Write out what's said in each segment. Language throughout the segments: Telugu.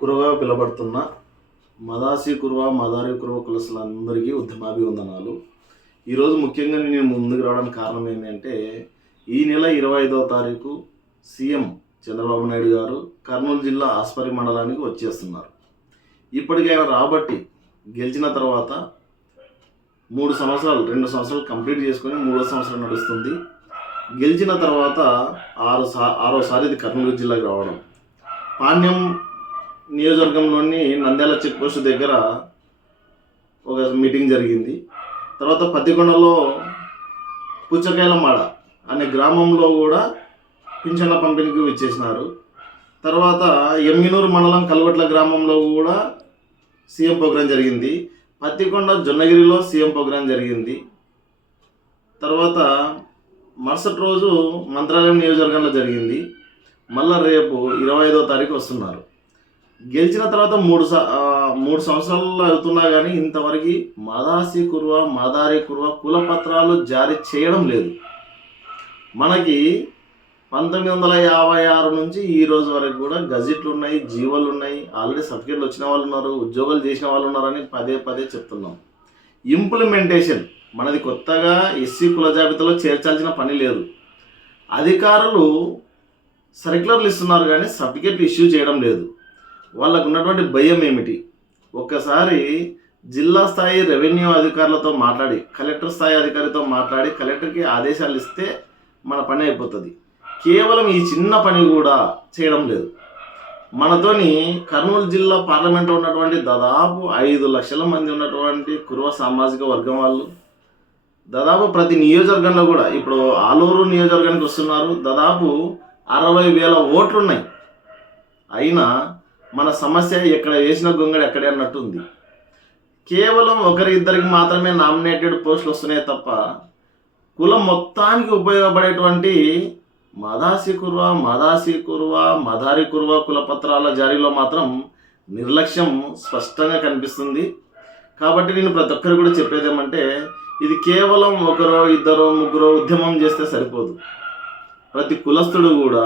కురగా పిలబడుతున్న మదాసి కురువ మదారి కురువ కులస్తులందరికీ ఉద్యమాభివందనాలు. ఈరోజు ముఖ్యంగా నేను ముందుకు రావడానికి కారణం ఏంటంటే, ఈ నెల 25వ తారీఖు సీఎం చంద్రబాబు నాయుడు గారు కర్నూలు జిల్లా ఆస్పరి మండలానికి వచ్చేస్తున్నారు. ఇప్పటికీ ఆయన రాబట్టి గెలిచిన తర్వాత 2 సంవత్సరాలు కంప్లీట్ చేసుకొని 3వ సంవత్సరం నడుస్తుంది. గెలిచిన తర్వాత ఆరోసారి ఇది కర్నూలు జిల్లాకి రావడం. పాణ్యం నియోజకవర్గంలోని నంద్యాల చెక్ పోస్ట్ దగ్గర ఒక మీటింగ్ జరిగింది. తర్వాత పత్తికొండలో పుచ్చకాయల మాడ అనే గ్రామంలో కూడా పింఛన్ల పంపిణీకి వచ్చేసినారు. తర్వాత ఎమ్మినూరు మండలం కల్వట్ల గ్రామంలో కూడా సీఎం ప్రోగ్రాం జరిగింది. పత్తికొండ జొన్నగిరిలో సీఎం ప్రోగ్రాం జరిగింది. తర్వాత మరుసటి రోజు మంత్రాలయం నియోజకవర్గంలో జరిగింది. మళ్ళీ రేపు 25వ తారీఖు వస్తున్నారు. గెలిచిన తర్వాత 3 సంవత్సరాలు అవుతున్నా కానీ ఇంతవరకు మదాసి కురువ మదారి కురువ కులపత్రాలు జారీ చేయడం లేదు. మనకి 1956 నుంచి ఈ రోజు వరకు కూడా గజెట్లు ఉన్నాయి, జీవోలు ఉన్నాయి, ఆల్రెడీ సర్టిఫికేట్లు వచ్చిన వాళ్ళు ఉన్నారు, ఉద్యోగాలు చేసిన వాళ్ళు ఉన్నారని పదే చెప్తున్నాం. ఇంప్లిమెంటేషన్ మనది కొత్తగా ఎస్సీ కుల జాబితాలో చేర్చాల్సిన పని లేదు. అధికారులు సర్క్యులర్లు ఇస్తున్నారు కానీ సర్టిఫికేట్లు ఇష్యూ చేయడం లేదు. వాళ్ళకు ఉన్నటువంటి భయం ఏమిటి? ఒక్కసారి జిల్లా స్థాయి రెవెన్యూ అధికారులతో మాట్లాడి, కలెక్టర్ స్థాయి అధికారితో మాట్లాడి కలెక్టర్కి ఆదేశాలు ఇస్తే మన పని అయిపోతుంది. కేవలం ఈ చిన్న పని కూడా చేయడం లేదు. మనతోని కర్నూలు జిల్లా పార్లమెంట్లో ఉన్నటువంటి దాదాపు 5 లక్షల మంది ఉన్నటువంటి కురువ సామాజిక వర్గం వాళ్ళు దాదాపు ప్రతి నియోజకవర్గంలో కూడా ఇప్పుడు ఆలూరు నియోజకవర్గానికి వస్తున్నారు. దాదాపు 60,000 ఓట్లు ఉన్నాయి. అయినా మన సమస్య ఎక్కడ వేసిన గొంగడి ఎక్కడే అన్నట్టు ఉంది. కేవలం ఒకరిద్దరికి మాత్రమే నామినేటెడ్ పోస్టులు వస్తున్నాయి తప్ప కులం మొత్తానికి ఉపయోగపడేటువంటి మదాసి కురువ మదారి కురువ కులపత్రాల జారీలో మాత్రం నిర్లక్ష్యం స్పష్టంగా కనిపిస్తుంది. కాబట్టి నేను ప్రతి ఒక్కరు కూడా చెప్పేది ఏమంటే, ఇది కేవలం ఒకరో ఇద్దరో ముగ్గురో ఉద్యమం చేస్తే సరిపోదు. ప్రతి కులస్తుడు కూడా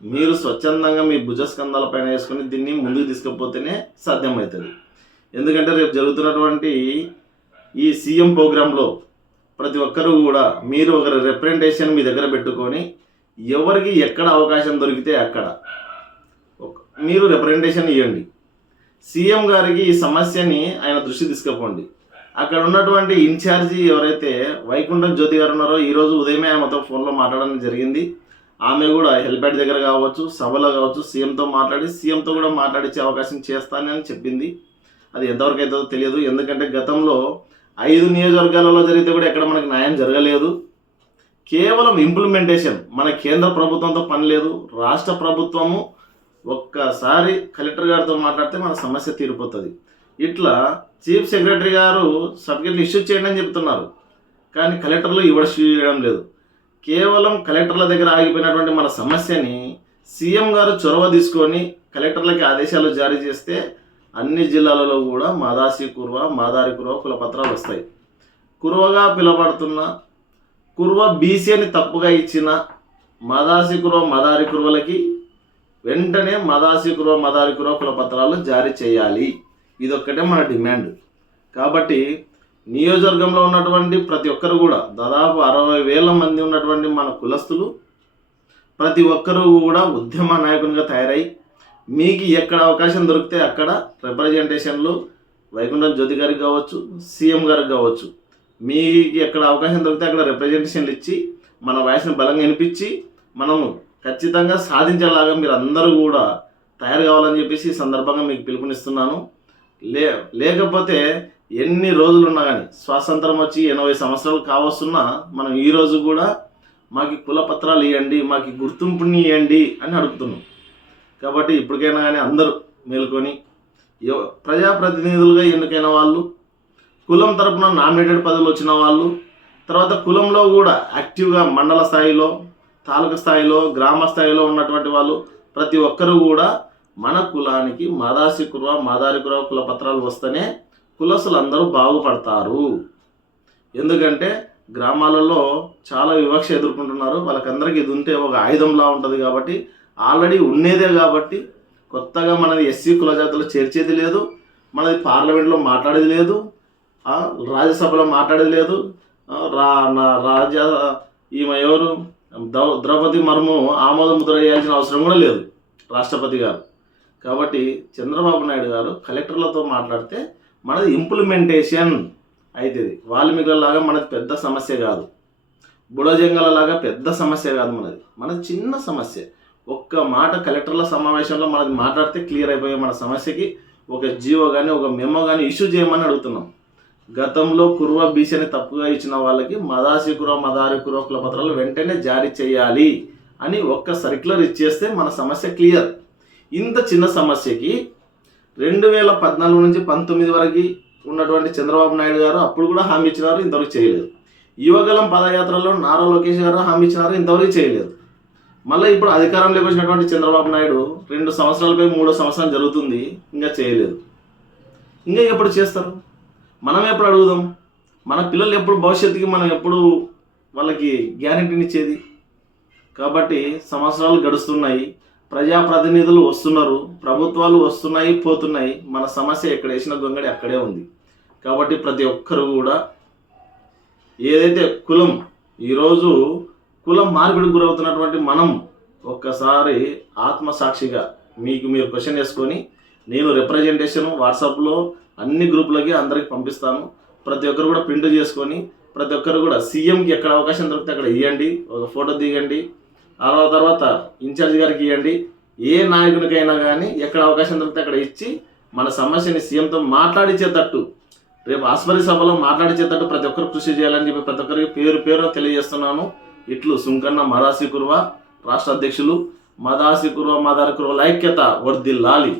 మీరు స్వచ్ఛందంగా మీ భుజస్కంధాల పైన వేసుకొని దీన్ని ముందుకు తీసుకుపోతేనే సాధ్యమవుతుంది. ఎందుకంటే రేపు జరుగుతున్నటువంటి ఈ సీఎం ప్రోగ్రాంలో ప్రతి ఒక్కరూ కూడా మీరు ఒక రిప్రజెంటేషన్ మీ దగ్గర పెట్టుకొని ఎవరికి ఎక్కడ అవకాశం దొరికితే అక్కడ మీరు రిప్రజెంటేషన్ ఇవ్వండి. సీఎం గారికి ఈ సమస్యని ఆయన దృష్టి తీసుకుపోండి. అక్కడ ఉన్నటువంటి ఇన్ఛార్జి ఎవరైతే వైకుంఠం జ్యోతి గారు ఉన్నారో ఈరోజు ఉదయమే ఆమెతో ఫోన్లో మాట్లాడడం జరిగింది. ఆమె కూడా హెల్ప్యాడ్ దగ్గర కావచ్చు, సభలో కావచ్చు, సీఎంతో కూడా మాట్లాడించే అవకాశం చేస్తానని చెప్పింది. అది ఎంతవరకు అవుతుందో తెలియదు. ఎందుకంటే గతంలో 5 నియోజకవర్గాలలో జరిగితే కూడా ఎక్కడ మనకు న్యాయం జరగలేదు. కేవలం ఇంప్లిమెంటేషన్ మన కేంద్ర ప్రభుత్వంతో పని లేదు. రాష్ట్ర ప్రభుత్వము ఒక్కసారి కలెక్టర్ గారితో మాట్లాడితే మన సమస్య తీరిపోతుంది. ఇట్లా చీఫ్ సెక్రటరీ గారు సర్టిఫికేట్లు ఇష్యూ చేయండి అని చెప్తున్నారు, కానీ కలెక్టర్లు ఇష్యూ చేయడం లేదు. కేవలం కలెక్టర్ల దగ్గర ఆగిపోయినటువంటి మన సమస్యని సీఎం గారు చొరవ తీసుకొని కలెక్టర్లకి ఆదేశాలు జారీ చేస్తే అన్ని జిల్లాలలో కూడా మదాసి కురువ మదారి కురువ కులపత్రాలు వస్తాయి. కురువగా పిలబడుతున్న కురువ బీసీ అని తప్పుగా ఇచ్చిన మదాసి కురువ మదారి కురువలకి వెంటనే మదాసి కురువ మదారి కురువ కులపత్రాలు జారీ చేయాలి. ఇదొక్కటే మన డిమాండ్. కాబట్టి నియోజకవర్గంలో ఉన్నటువంటి ప్రతి ఒక్కరు కూడా దాదాపు 60,000 మంది ఉన్నటువంటి మన కులస్తులు ప్రతి ఒక్కరూ కూడా ఉద్యమ నాయకునిగా తయారై మీకు ఎక్కడ అవకాశం దొరికితే అక్కడ రిప్రజెంటేషన్లు వైకుంఠం జ్యోతి గారికి కావచ్చు, సీఎం గారికి కావచ్చు, మీకు ఎక్కడ అవకాశం దొరికితే అక్కడ రిప్రజెంటేషన్లు ఇచ్చి మన వాయిస్ని బలంగా వినిపించి మనము ఖచ్చితంగా సాధించేలాగా మీరు అందరూ కూడా తయారు కావాలని చెప్పేసి ఈ సందర్భంగా మీకు పిలుపునిస్తున్నాను. లేకపోతే ఎన్ని రోజులున్నా కానీ స్వాతంత్రం వచ్చి 80 సంవత్సరాలు కావస్తున్నా మనం ఈరోజు కూడా మాకు కులపత్రాలు ఇవ్వండి, మాకు గుర్తింపుని ఇవ్వండి అని అడుగుతున్నాం. కాబట్టి ఇప్పటికైనా కానీ అందరూ మేల్కొని ప్రజాప్రతినిధులుగా ఎన్నికైన వాళ్ళు, కులం తరపున నామినేటెడ్ పదవులు వచ్చిన వాళ్ళు, తర్వాత కులంలో కూడా యాక్టివ్గా మండల స్థాయిలో, తాలూకా స్థాయిలో, గ్రామ స్థాయిలో ఉన్నటువంటి వాళ్ళు ప్రతి ఒక్కరూ కూడా మన కులానికి మదాసి కురువ మదారి కురువ కులపత్రాలు వస్తేనే కులస్తులందరూ బాగుపడతారు. ఎందుకంటే గ్రామాలలో చాలా వివక్ష ఎదుర్కొంటున్నారు. వాళ్ళకందరికీ ఇది ఉంటే ఒక ఆయుధంలా ఉంటుంది. కాబట్టి ఆల్రెడీ ఉండేదే కాబట్టి కొత్తగా మనది ఎస్సీ కుల జాతులు చేర్చేది లేదు, మనది పార్లమెంట్లో మాట్లాడేది లేదు, రాజ్యసభలో మాట్లాడేది లేదు. రాజ్య ఈమె ఎవరు ద్రౌపది ముర్ము ఆమోద ముద్ర వేయాల్సిన అవసరం కూడా లేదు రాష్ట్రపతి గారు. కాబట్టి చంద్రబాబు నాయుడు గారు కలెక్టర్లతో మాట్లాడితే మనది ఇంప్లిమెంటేషన్ అవుతుంది. వాల్మీకులలాగా మనది పెద్ద సమస్య కాదు, బుడజంగలలాగా పెద్ద సమస్య కాదు, మనది చిన్న సమస్య. ఒక్క మాట కలెక్టర్ల సమావేశంలో మనది మాట్లాడితే క్లియర్ అయిపోయే మన సమస్యకి ఒక జీవో కానీ ఒక మెమో కానీ ఇష్యూ చేయమని అడుగుతున్నాం. గతంలో కుర్వ బీసీ అని తప్పుగా ఇచ్చిన వాళ్ళకి మదారి కుర్వ కులపత్రాలు వెంటనే జారీ చేయాలి అని ఒక్క సర్క్యులర్ ఇచ్చేస్తే మన సమస్య క్లియర్. ఇంత చిన్న సమస్యకి 2014 నుంచి 19 వరకు ఉన్నటువంటి చంద్రబాబు నాయుడు గారు అప్పుడు కూడా హామీ ఇచ్చినారు, ఇంతవరకు చేయలేదు. యువగలం పదయాత్రలో నారా లోకేష్ గారు హామీ ఇచ్చినారు, ఇంతవరకు చేయలేదు. మళ్ళీ ఇప్పుడు అధికారంలోకి వచ్చినటువంటి చంద్రబాబు నాయుడు 2 సంవత్సరాలపై 3వ సంవత్సరం జరుగుతుంది, ఇంకా చేయలేదు. ఇంకా ఎప్పుడు చేస్తారు? మనం ఎప్పుడు అడుగుదాం? మన పిల్లలు ఎప్పుడు భవిష్యత్తుకి మనం ఎప్పుడు వాళ్ళకి గ్యారెంటీని ఇచ్చేది? కాబట్టి సంవత్సరాలు గడుస్తున్నాయి, ప్రజాప్రతినిధులు వస్తున్నారు, ప్రభుత్వాలు వస్తున్నాయి పోతున్నాయి, మన సమస్య ఎక్కడ వేసిన గొంగడి అక్కడే ఉంది. కాబట్టి ప్రతి ఒక్కరు కూడా ఏదైతే కులం ఈరోజు కులం మార్పిడికి గురవుతున్నటువంటి మనం ఒక్కసారి ఆత్మసాక్షిగా మీరు క్వశ్చన్ వేసుకొని, నేను రిప్రజెంటేషన్ వాట్సాప్లో అన్ని గ్రూపులకి అందరికి పంపిస్తాను. ప్రతి ఒక్కరు కూడా ప్రింట్ చేసుకొని ప్రతి ఒక్కరు కూడా సీఎంకి ఎక్కడ అవకాశం దొరికితే అక్కడ ఇవ్వండి, ఒక ఫోటో దిగండి, ఆ తర్వాత ఇన్ఛార్జ్ గారికి ఇవ్వండి. ఏ నాయకుడికైనా కానీ ఎక్కడ అవకాశం దొరికితే అక్కడ ఇచ్చి మన సమస్యని సీఎంతో మాట్లాడించేటట్టు, రేపు ఆస్పరి సభలో మాట్లాడించేటట్టు ప్రతి ఒక్కరు కృషి చేయాలని చెప్పి ప్రతి ఒక్కరికి పేరు పేరు తెలియజేస్తున్నాను. ఇట్లు సుంకన్న మదాసి కుర్వ రాష్ట్ర అధ్యక్షులు. మదాసి కుర్వ మదారి కుర్వ ఐక్యత వర్ధిల్లాలి.